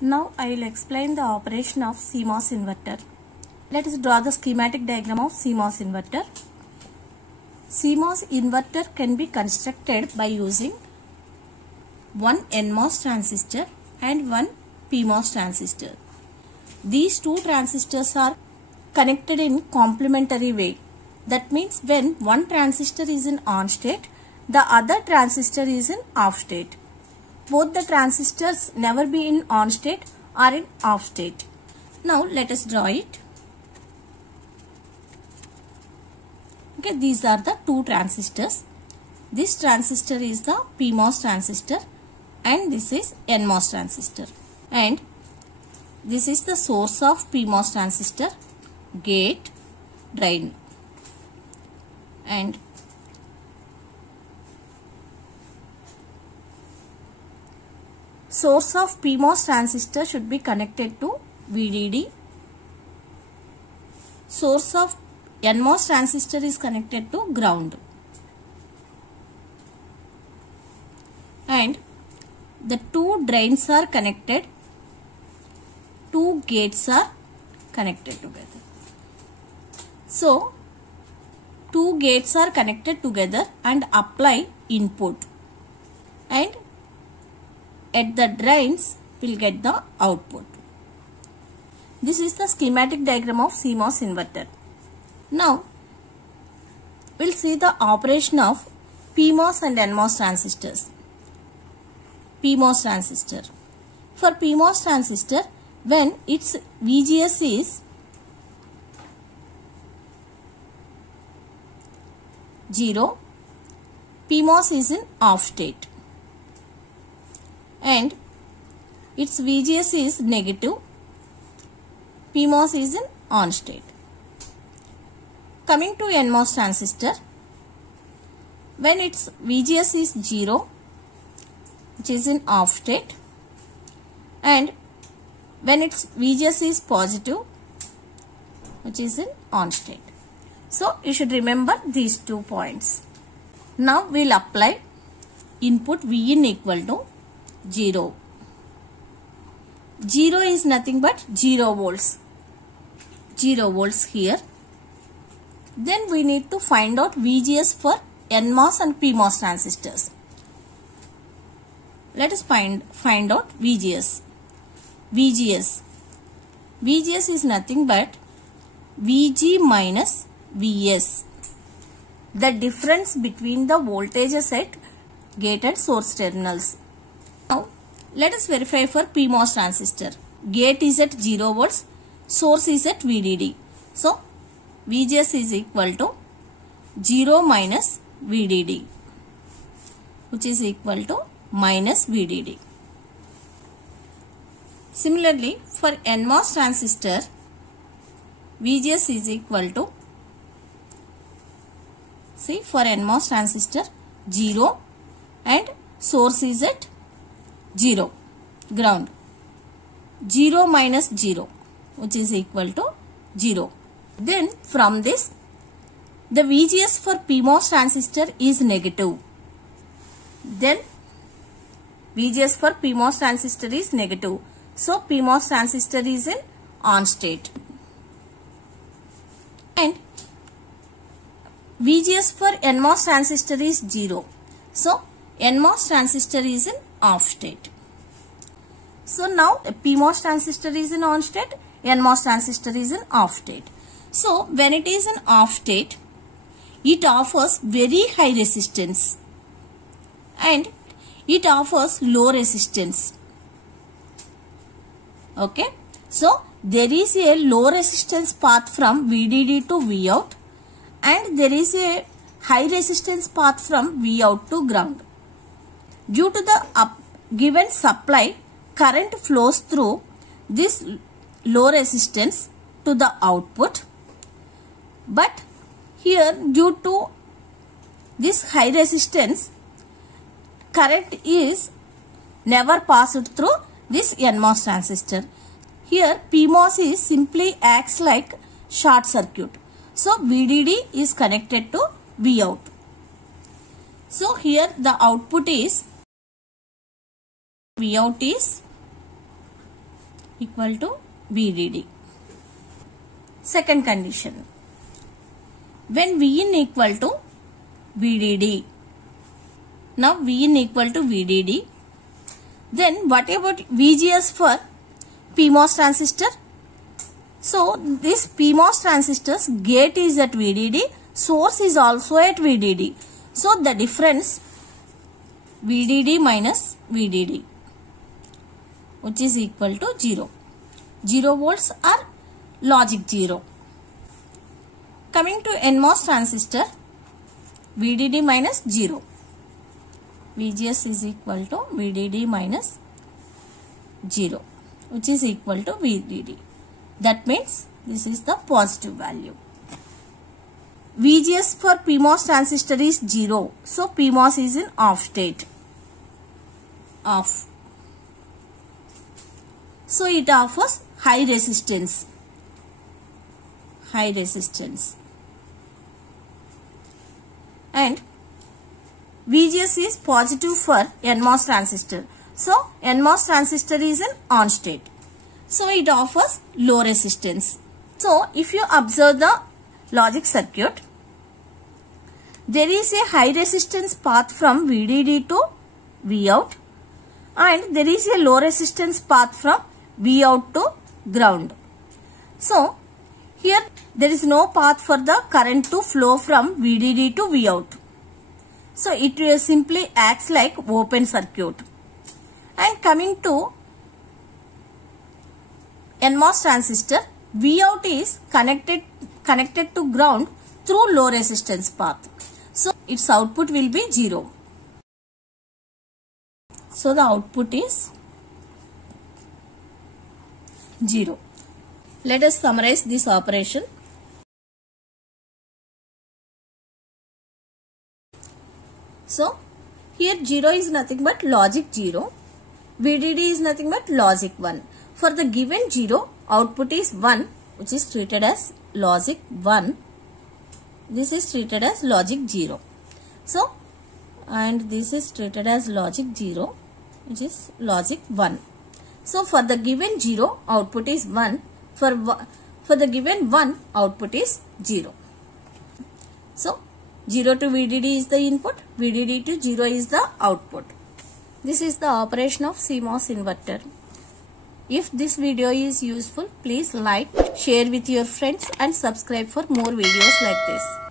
Now I will explain the operation of CMOS inverter. Let us draw the schematic diagram of CMOS inverter. CMOS inverter can be constructed by using one NMOS transistor and one PMOS transistor. These two transistors are connected in complementary way. That means when one transistor is in on state, the other transistor is in off state. Both the transistors never be in on state or in off state. Now let us draw it. Okay, these are the two transistors. This transistor is the PMOS transistor and this is NMOS transistor. And this is the source of PMOS transistor, gate, drain. And source of PMOS transistor should be connected to VDD. Source of NMOS transistor is connected to ground. And the two drains are connected. Two gates are connected together. So, two gates are connected together and apply input. And at the drains, we'll get the output. This is the schematic diagram of CMOS inverter. Now, we'll see the operation of PMOS and NMOS transistors. PMOS transistor. For PMOS transistor, when its VGS is 0, PMOS is in off state. And its VGS is negative, PMOS is in on state. Coming to NMOS transistor, when its VGS is 0, which is in off state, and when its VGS is positive, which is in on state. So, you should remember these 2 points. Now, we will apply input Vin equal to 0. 0 is nothing but 0 volts. 0 volts here. Then we need to find out VGS for NMOS and PMOS transistors. Let us find out VGS. VGS is nothing but VG minus Vs. The difference between the voltages at gate and source terminals. Now, let us verify for PMOS transistor. Gate is at 0 volts, source is at VDD. So, VGS is equal to 0 minus VDD, which is equal to minus VDD. Similarly, for NMOS transistor, VGS is equal to, see, for NMOS transistor 0 and source is at 0, ground. 0 minus 0, which is equal to 0. Then from this, the VGS for PMOS transistor is negative. Then VGS for PMOS transistor is negative. So, PMOS transistor is in on state. And VGS for NMOS transistor is 0. So, NMOS transistor is in off state. So, now PMOS transistor is in on state, NMOS transistor is in off state. So, when it is in off state, it offers very high resistance and it offers low resistance. Okay. So, there is a low resistance path from VDD to Vout and there is a high resistance path from Vout to ground. Due to the given supply, current flows through this low resistance to the output. But here, due to this high resistance, current is never passed through this NMOS transistor. Here, PMOS is simply acts like short circuit. So, VDD is connected to Vout. So, here the output is Vout is equal to VDD. Second condition, when Vin equal to VDD. Now Vin equal to VDD. Then what about VGS for PMOS transistor? So this PMOS transistor's gate is at VDD, source is also at VDD. So the difference VDD minus VDD, which is equal to 0. 0 volts are logic 0. Coming to NMOS transistor, VDD minus 0. VGS is equal to VDD minus 0, which is equal to VDD. That means this is the positive value. VGS for PMOS transistor is 0. So PMOS is in off state. Off. So it offers high resistance. High resistance. And VGS is positive for NMOS transistor. So NMOS transistor is in on state. So it offers low resistance. So if you observe the logic circuit, there is a high resistance path from VDD to Vout, and there is a low resistance path from Vout to ground. So here there is no path for the current to flow from VDD to Vout. So it simply acts like open circuit. And coming to NMOS transistor, Vout is connected to ground through low resistance path. So its output will be 0. So the output is 0. Let us summarize this operation. So here 0 is nothing but logic 0. VDD is nothing but logic 1. For the given 0, output is 1, which is treated as logic 1. This is treated as logic 0. So, and this is treated as logic 0, which is logic 1. So, for the given 0, output is 1. For the given 1, output is 0. So, 0 to VDD is the input, VDD to 0 is the output. This is the operation of CMOS inverter. If this video is useful, please like, share with your friends and subscribe for more videos like this.